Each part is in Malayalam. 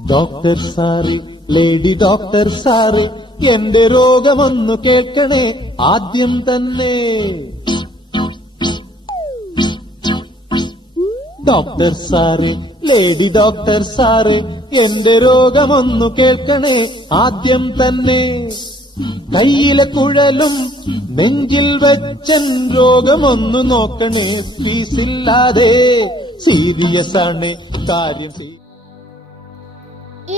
Doctor sir, lady doctor sir, എന്റെ രോഗമൊന്നു കേൾക്കണേ ആദ്യം തന്നെ. Doctor sir, lady doctor sir, എന്റെ രോഗമൊന്നു കേൾക്കണേ ആദ്യം തന്നെ. കയ്യിലെ കുഴലും നെഞ്ചിൽ വെച്ചൻ രോഗമൊന്നു നോക്കണേ ഫീസില്ലാതെ. സീരിയസ് ആണ് കാര്യം.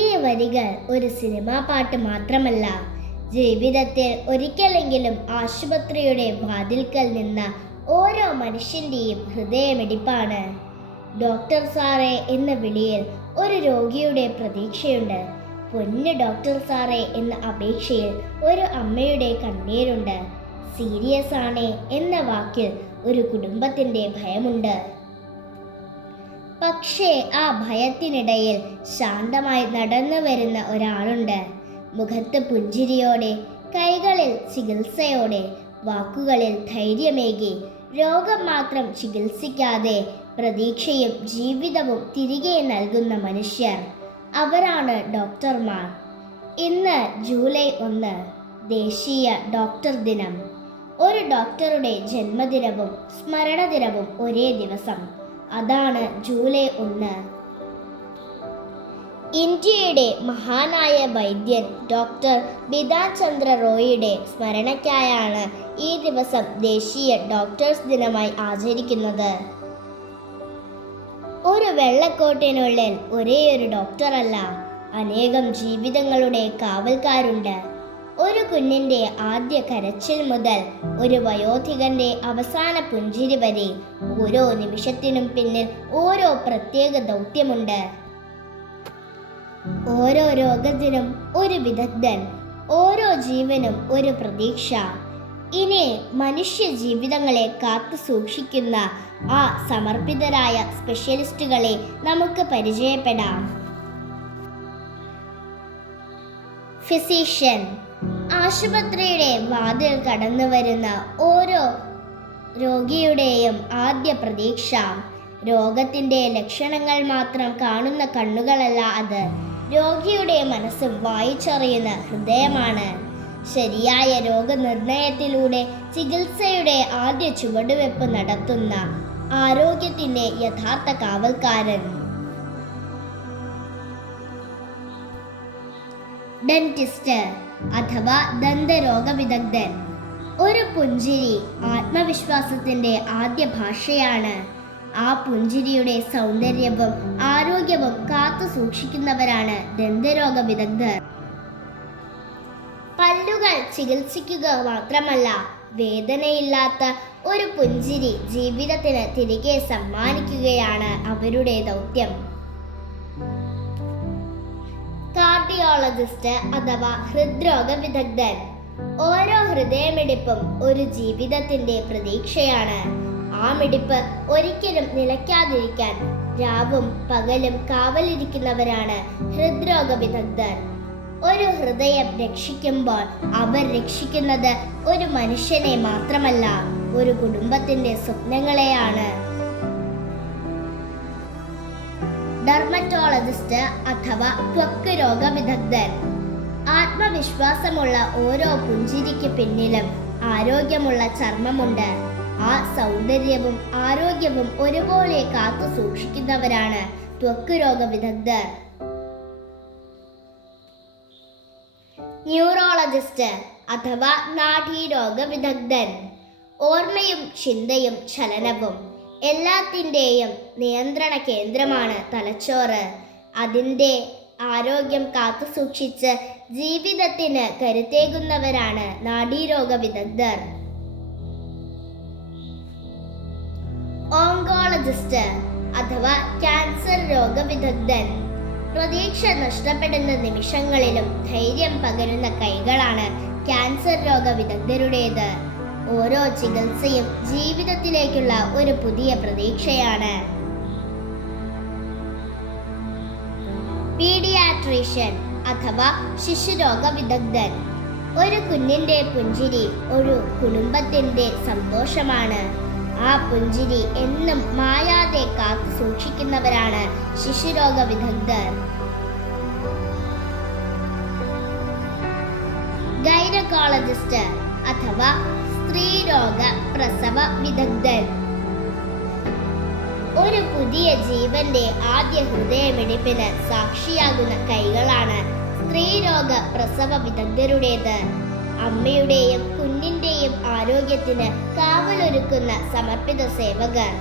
ഈ വരികൾ ഒരു സിനിമാ പാട്ട് മാത്രമല്ല, ജീവിതത്തിൽ ഒരിക്കലെങ്കിലും ആശുപത്രിയുടെ വാതിൽക്കൽ നിന്ന ഓരോ മനുഷ്യന്റെയും ഹൃദയമിടിപ്പാണ്. ഡോക്ടർ സാറേ എന്ന വിളിയിൽ ഒരു രോഗിയുടെ പ്രതീക്ഷയുണ്ട്. പൊന്നു ഡോക്ടർ സാറേ എന്ന അപേക്ഷയിൽ ഒരു അമ്മയുടെ കണ്ണീരുണ്ട്. സീരിയസ് ആണ് എന്ന വാക്കിൽ ഒരു കുടുംബത്തിന്റെ ഭയമുണ്ട്. പക്ഷേ ആ ഭയത്തിനിടയിൽ ശാന്തമായി നടന്നു വരുന്ന ഒരാളുണ്ട്. മുഖത്ത് പുഞ്ചിരിയോടെ, കൈകളിൽ ചികിത്സയോടെ, വാക്കുകളിൽ ധൈര്യമേകി, രോഗം മാത്രം ചികിത്സിക്കാതെ പ്രതീക്ഷയും ജീവിതവും തിരികെ നൽകുന്ന മനുഷ്യർ, അവരാണ് ഡോക്ടർമാർ. ഇന്ന് ജൂലൈ 1, ദേശീയ ഡോക്ടർ ദിനം. ഒരു ഡോക്ടറുടെ ജന്മദിനവും സ്മരണ ദിനവും ഒരേ ദിവസം. അതാണ് ജൂലൈ 1. ഇന്ത്യയുടെ മഹാനായ വൈദ്യൻ ഡോക്ടർ ബിധാൻ ചന്ദ്ര റോയിയുടെ സ്മരണയ്ക്കായാണ് ഈ ദിവസം ദേശീയ ഡോക്ടേഴ്സ് ദിനമായി ആചരിക്കുന്നത്. ഒരു വെള്ളക്കോട്ടിനുള്ളിൽ ഒരേയൊരു ഡോക്ടറല്ല, അനേകം ജീവിതങ്ങളുടെ കാവൽക്കാരുണ്ട്. ഒരു കുഞ്ഞിന്റെ ആദ്യ കരച്ചിൽ മുതൽ ഒരു വയോധികന്റെ അവസാന പുഞ്ചിരി വരെ ഓരോ നിമിഷത്തിനും പിന്നിൽ ഓരോ പ്രത്യേക ദൗത്യമുണ്ട്. ഓരോ രോഗത്തിനും ഒരു വിദഗ്ധൻ, ഓരോ ജീവനും ഒരു പ്രതീക്ഷ. ഇനി മനുഷ്യ ജീവിതങ്ങളെ കാത്തു സൂക്ഷിക്കുന്ന ആ സമർപ്പിതരായ സ്പെഷ്യലിസ്റ്റുകളെ നമുക്ക് പരിചയപ്പെടാം. ഫിസിഷ്യൻ, ആശുപത്രിയുടെ വാതിൽ കടന്നു വരുന്ന ഓരോ രോഗിയുടെയും ആദ്യ പ്രതീക്ഷ. രോഗത്തിന്റെ ലക്ഷണങ്ങൾ മാത്രം കാണുന്ന കണ്ണുകളല്ല അത്, രോഗിയുടെ മനസ്സ് വായിച്ചറിയുന്ന ഹൃദയമാണ്. ശരിയായ രോഗനിർണയത്തിലൂടെ ചികിത്സയുടെ ആദ്യ ചുവടുവെപ്പ് നടത്തുന്ന ആരോഗ്യത്തിന്റെ യഥാർത്ഥ കാവൽക്കാരൻ. ഡെന്റിസ്റ്റ് അഥവാ ദന്തരോഗ വിദഗ്ധൻ. ഒരു പുഞ്ചിരി ആത്മവിശ്വാസത്തിന്റെ ആദ്യ ഭാഷയാണ്. ആ പുഞ്ചിരിയുടെ സൗന്ദര്യവും ആരോഗ്യവും കാത്തു സൂക്ഷിക്കുന്നവരാണ് ദന്തരോഗ വിദഗ്ധർ. പല്ലുകൾ ചികിത്സിക്കുക മാത്രമല്ല, വേദനയില്ലാത്ത ഒരു പുഞ്ചിരി ജീവിതത്തിന് തിരികെ സമ്മാനിക്കുകയാണ് അവരുടെ ദൗത്യം. കാർഡിയോളജിസ്റ്റ് അഥവാ ഹൃദ്രോഗ വിദഗ്ധൻ. ഓരോ ഹൃദയമിടിപ്പും ഒരു ജീവിതത്തിന്റെ പ്രതീക്ഷയാണ്. ആ മിടിപ്പ് ഒരിക്കലും നിലയ്ക്കാതിരിക്കാൻ രാവും പകലും കാവലിരിക്കുന്നവരാണ് ഹൃദ്രോഗ വിദഗ്ധർ. ഒരു ഹൃദയം രക്ഷിക്കുമ്പോൾ അവർ രക്ഷിക്കുന്നത് ഒരു മനുഷ്യനെ മാത്രമല്ല, ഒരു കുടുംബത്തിന്റെ സ്വപ്നങ്ങളെയാണ്. ഡെർമറ്റോളജിസ്റ്റ് അഥവാ ത്വക്ക് രോഗ വിദഗ്ധൻ. ആത്മവിശ്വാസമുള്ള ഓരോ പുഞ്ചിരിക്ക് പിന്നിലും ആരോഗ്യമുള്ള ചർമ്മമുണ്ട്. ആ സൗന്ദര്യവും ആരോഗ്യവും ഒരുപോലെ കാത്തു സൂക്ഷിക്കുന്നവരാണ് ത്വക്ക് രോഗ വിദഗ്ധർ. ന്യൂറോളജിസ്റ്റ് അഥവാ നാഡീരോഗ വിദഗ്ധൻ. ഓർമ്മയും ചിന്തയും ചലനവും എല്ലാത്തിൻ്റെയും നിയന്ത്രണ കേന്ദ്രമാണ് തലച്ചോറ്. അതിൻ്റെ ആരോഗ്യം കാത്തു സൂക്ഷിച്ച് ജീവിതത്തിന് കരുത്തേകുന്നവരാണ് നാഡീരോഗ വിദഗ്ധർ. ഓങ്കോളജിസ്റ്റ് അഥവാ ക്യാൻസർ രോഗ വിദഗ്ധൻ. പ്രതീക്ഷ നഷ്ടപ്പെടുന്ന നിമിഷങ്ങളിലും ധൈര്യം പകരുന്ന കൈകളാണ് ക്യാൻസർ രോഗ വിദഗ്ധരുടേത്. ഓരോ ചികിത്സയും ജീവിതത്തിലേക്കുള്ള ഒരു പുതിയ പ്രതീക്ഷയാണ്. പീഡിയാട്രീഷ്യൻ അഥവാ ശിശുരോഗ വിദഗ്ധൻ. ഒരു കുഞ്ഞിന്റെ പുഞ്ചിരി ഒരു കുടുംബത്തിന്റെ സന്തോഷമാണ്. ആ പുഞ്ചിരി എന്നും മായാതെ കാത്തു സൂക്ഷിക്കുന്നവരാണ് ശിശുരോഗ വിദഗ്ധർ. ഗൈനക്കോളജിസ്റ്റ് അഥവാ സ്ത്രീരോഗ പ്രസവ വിദഗ്ധൻ. ഒരു പുതിയ ജീവന്റെ ആദ്യ ഹൃദയമിടിപ്പിന് സാക്ഷിയാകുന്ന കൈകളാണ് സ്ത്രീരോഗ പ്രസവ വിദഗ്ധരുടേത്. അമ്മയുടെയും കുഞ്ഞിന്റെയും ആരോഗ്യത്തിന് കാവലൊരുക്കുന്ന സമർപ്പിത സേവകർ.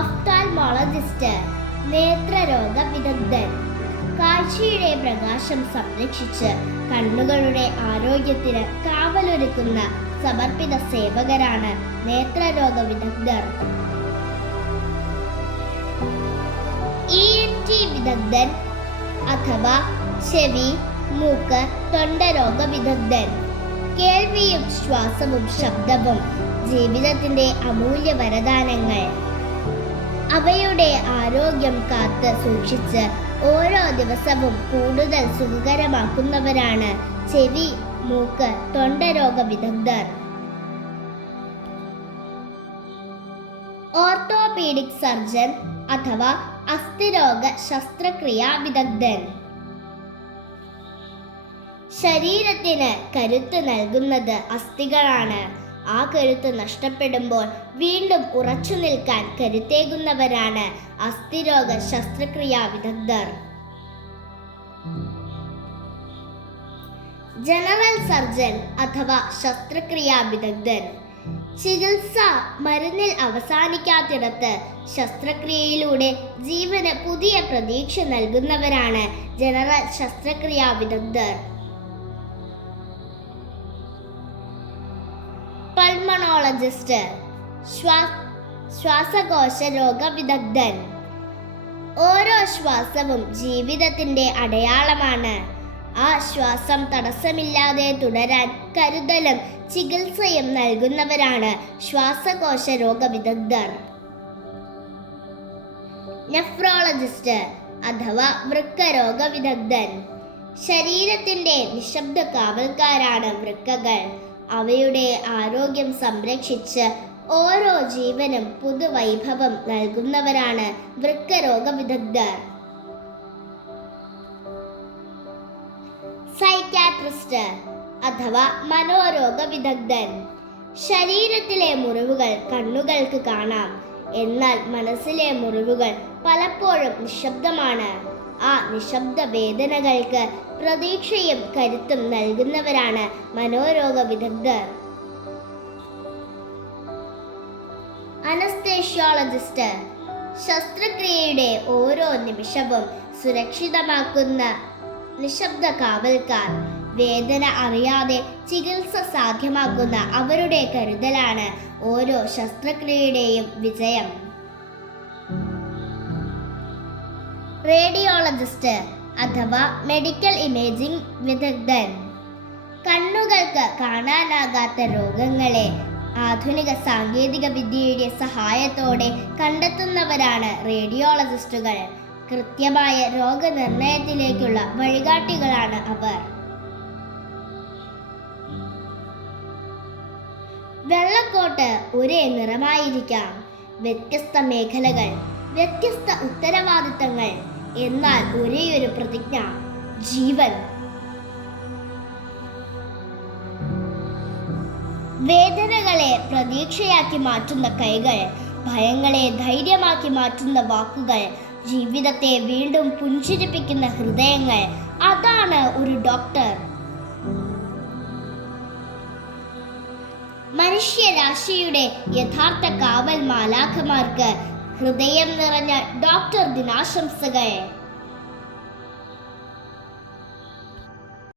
ഒഫ്താൽമോളജിസ്റ്റ് നേത്രരോഗ വിദഗ്ധൻ. കാഴ്ചയുടെ പ്രകാശം സംരക്ഷിച്ച് കണ്ണുകളുടെ ആരോഗ്യത്തിന് കാവലൊരുക്കുന്ന സമർപ്പിത സേവകരാണ് നേത്രരോഗ വിദഗ്ധർ. ENT വിദഗ്ധൻ അഥവാ ചെവി, മൂക്ക്, തൊണ്ടരോഗ വിദഗ്ധൻ. കേൾവിയും ശ്വാസവും ശബ്ദവും ജീവിതത്തിന്റെ അമൂല്യ വരദാനങ്ങൾ. അവയുടെ ആരോഗ്യം കാത്ത് സൂക്ഷിച്ച് ഓരോ ദിവസവും കൂടുതൽ സുഖകരമാക്കുന്നവരാണ് ചെവി, മൂക്ക്, തൊണ്ടരോഗ വിദഗ്ധർ. ഓർത്തോപീഡിക് സർജൻ അഥവാ അസ്ഥിരോഗ ശസ്ത്രക്രിയാ വിദഗ്ധൻ. ശരീരത്തിന് കരുത്ത് നൽകുന്നത് അസ്ഥികളാണ്. ആ കരുത്ത് നഷ്ടപ്പെടുമ്പോൾ വീണ്ടും ഉറച്ചു നിൽക്കാൻ കരുത്തേകുന്നവരാണ് അസ്ഥിരോഗ ശസ്ത്രക്രിയാ വിദഗ്ധർ. ജനറൽ സർജൻ അഥവാ ശസ്ത്രക്രിയാ വിദഗ്ധൻ. ചികിത്സ മരുന്നിൽ അവസാനിക്കാത്തിടത്ത് ശസ്ത്രക്രിയയിലൂടെ ജീവന് പുതിയ പ്രതീക്ഷ നൽകുന്നവരാണ് ജനറൽ ശസ്ത്രക്രിയാ വിദഗ്ധർ. പൾമണോളജിസ്റ്റ് ശ്വാസകോശ രോഗ വിദഗ്ധൻ. ഓരോ ശ്വാസവും ജീവിതത്തിന്റെ അടയാളമാണ്. ആ ശ്വാസം തടസ്സമില്ലാതെ തുടരാൻ കരുതലും ചികിത്സയും നൽകുന്നവരാണ് ശ്വാസകോശ രോഗ വിദഗ്ധർ. നെഫ്രോളജിസ്റ്റ് അഥവാ വൃക്കരോഗ വിദഗ്ധൻ. ശരീരത്തിന്റെ നിശബ്ദ കാവൽക്കാരാണ് വൃക്കകൾ. അവയുടെ ആരോഗ്യം സംരക്ഷിച്ച് ഓരോ ജീവനും പുതുവൈഭവം നൽകുന്നവരാണ് വൃക്കരോഗ വിദഗ്ധർ. സൈക്യാട്രിസ്റ്റ് അഥവാ മനോരോഗ വിദഗ്ധൻ. ശരീരത്തിലെ മുറിവുകൾ കണ്ണുകൾക്ക് കാണാം, എന്നാൽ മനസ്സിലെ മുറിവുകൾ പലപ്പോഴും നിശബ്ദമാണ്. ആ നിശബ്ദ വേദനകൾക്ക് പ്രതീക്ഷയും കരുത്തും നൽകുന്നവരാണ് മനോരോഗ വിദഗ്ധർ. അനസ്തേഷ്യോളജിസ്റ്റ് ശസ്ത്രക്രിയയുടെ ഓരോ നിമിഷവും സുരക്ഷിതമാക്കുന്ന നിശബ്ദ കാവൽക്കാർ. വേദന അറിയാതെ ചികിത്സ സാധ്യമാക്കുന്ന അവരുടെ കരുതലാണ് ഓരോ ശസ്ത്രക്രിയയുടെയും വിജയം. റേഡിയോളജിസ്റ്റ് അഥവാ മെഡിക്കൽ ഇമേജിംഗ് വിദഗ്ധൻ. കണ്ണുകൾക്ക് കാണാനാകാത്ത രോഗങ്ങളെ ആധുനിക സാങ്കേതിക വിദ്യയുടെ സഹായത്തോടെ കണ്ടെത്തുന്നവരാണ് റേഡിയോളജിസ്റ്റുകൾ. കൃത്യമായ രോഗനിർണയത്തിലേക്കുള്ള വഴികാട്ടികളാണ് അവർ. വെള്ളക്കോട്ട് ഒരേ നിറമായിരിക്കാം, വ്യത്യസ്ത മേഖലകൾ, വ്യത്യസ്ത ഉത്തരവാദിത്തങ്ങൾ, എന്നാൽ ഒരേയൊരു പ്രതിജ്ഞ: ജീവൻ. വേദനകളെ പ്രതീക്ഷയാക്കി മാറ്റുന്ന കൈകൾ, ഭയങ്ങളെ ധൈര്യമാക്കി മാറ്റുന്ന വാക്കുകൾ, ജീവിതത്തെ വീണ്ടും പുഞ്ചിരിപ്പിക്കുന്ന ഹൃദയങ്ങൾ, അതാണ് ഒരു ഡോക്ടർ. മനുഷ്യരാശിയുടെ യഥാർത്ഥ കാവൽ മാലാഖമാർക്ക് ഹൃദയം നിറഞ്ഞ ഡോക്ടർ ദിനാശംസകൾ.